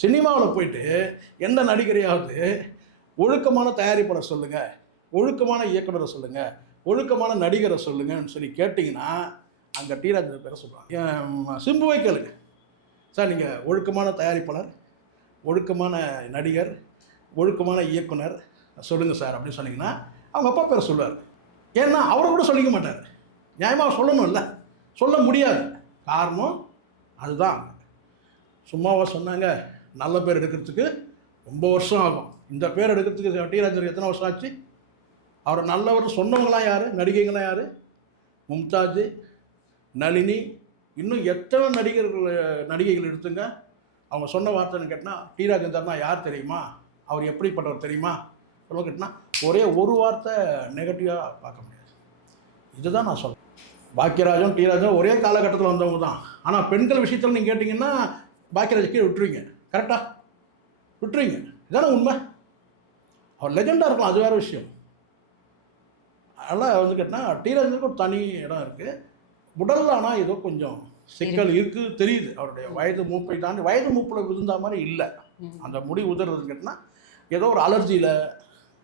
சினிமாவில் போயிட்டு எந்த நடிகரையாவது ஒழுக்கமான தயாரிப்பாளர் சொல்லுங்கள், ஒழுக்கமான இயக்குனரை சொல்லுங்கள், ஒழுக்கமான நடிகரை சொல்லுங்கன்னு சொல்லி கேட்டிங்கன்னா அங்கே டி ராஜேந்தர் பேரை சொல்லுவாங்க. சிம்புவை கேளுங்க சார், நீங்கள் ஒழுக்கமான தயாரிப்பாளர், ஒழுக்கமான நடிகர், ஒழுக்கமான இயக்குனர் சொல்லுங்கள் சார் அப்படின்னு சொன்னீங்கன்னா அவங்க அப்பா பேரை சொல்லுவார். ஏன்னா அவரை கூட சொல்லிக்க மாட்டார். நியாயமாக சொல்லணும்ல, சொல்ல முடியாது. காரணம் அதுதான். சும்மாவா சொன்னாங்க, நல்ல பேர் எடுக்கிறதுக்கு ரொம்ப வருஷம் ஆகும். இந்த பேர் எடுக்கிறதுக்கு டி ராஜேந்தர் எத்தனை வருஷம் ஆச்சு? அவரை நல்லவர் சொன்னவங்களாம் யார்? நடிகைகளாம் யார்? மும்தாஜ், நளினி, இன்னும் எத்தனை நடிகைகள் எடுத்துங்க. அவங்க சொன்ன வார்த்தைன்னு கேட்டால் டி ராஜேந்தர்னா யார் தெரியுமா, அவர் எப்படிப்பட்டவர் தெரியுமா சொல்ல கேட்டால் ஒரே ஒரு வார்த்தை நெகட்டிவாக பார்க்க முடியாது. இதுதான் நான் சொல்கிறேன். பாக்கியராஜும் டி ராஜும் ஒரே காலகட்டத்தில் வந்தவங்க தான். ஆனால் பெண்கள் விஷயத்தில் நீங்கள் கேட்டிங்கன்னா பாக்கியராஜ் கீழே விட்டுருவீங்க. கரெக்டாக விட்டுருவீங்க. இதானே உண்மை. அவர் லெஜெண்டாக இருக்கலாம், அது வேறு விஷயம். அதனால் வந்து கேட்டால் டி ராஜேந்தருக்கு ஒரு தனி இடம் இருக்குது. உடல் ஆனால் ஏதோ கொஞ்சம் சிக்கல் இருக்குது தெரியுது. அவருடைய வயது மூப்பை தாண்டி வயது மூப்பில் விழுந்தா மாதிரி இல்லை. அந்த முடி உதறதுன்னு கேட்டால் ஏதோ ஒரு அலர்ஜியில்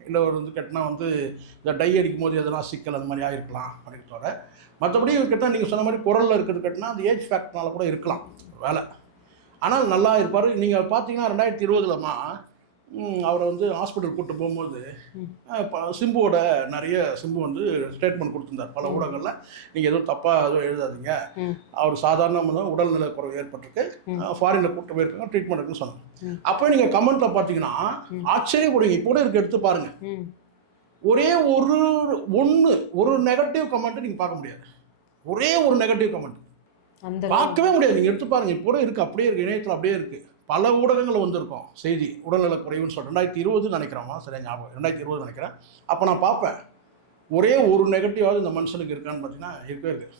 இல்லை ஒரு வந்து கேட்டால் வந்து இந்த டை அடிக்கும் போது எதனா சிக்கல் அந்த மாதிரி ஆகிருக்கலாம் அப்படின்னு தவிர மற்றபடி கேட்டால் நீங்கள் சொன்ன மாதிரி குரலில் இருக்கிறது கேட்டால் அந்த ஏஜ் ஃபேக்டர்னால கூட இருக்கலாம் வேலை. ஆனால் நல்லா இருப்பார். நீங்கள் பார்த்தீங்கன்னா 2020 அவரை வந்து ஹாஸ்பிட்டல் கூப்பிட்டு போகும்போது சிம்புவோட சிம்பு வந்து ஸ்டேட்மெண்ட் கொடுத்துருந்தார் பல ஊடகங்களில். நீங்கள் எதுவும் தப்பாக எதுவும் எழுதாதீங்க, அவர் சாதாரணமாக உடல்நல குறைவு ஏற்பட்டிருக்கு, ஃபாரினில் கூப்பிட்டு போயிருக்காங்க, ட்ரீட்மெண்ட் இருக்குன்னு சொன்னாங்க. அப்போ நீங்கள் கமெண்ட்டில் பார்த்தீங்கன்னா ஆச்சரியப்படுவீங்க. இப்போ கூட இருக்க எடுத்து பாருங்கள், ஒரே ஒரு நெகட்டிவ் கமெண்ட்டு நீங்கள் பார்க்க முடியாது. ஒரே ஒரு நெகட்டிவ் கமெண்ட் பார்க்கவே முடியாது. நீங்கள் எடுத்து பாருங்கள், இப்போ கூட இருக்குது, அப்படியே இருக்குது, இணையத்தில் அப்படியே இருக்குது. பல ஊடகங்கள் வந்திருக்கோம் செய்தி உடல்நல குறைவுன்னு சொல்லிட்டு 2020 நினைக்கிறோமா, சரியா ஞாபகம் 2020 நினைக்கிறேன். அப்போ நான் பார்ப்பேன், ஒரே ஒரு நெகட்டிவாவது இந்த மனுஷனுக்கு இருக்கான்னு பார்த்தீங்கன்னா இருக்கவே இருக்குது.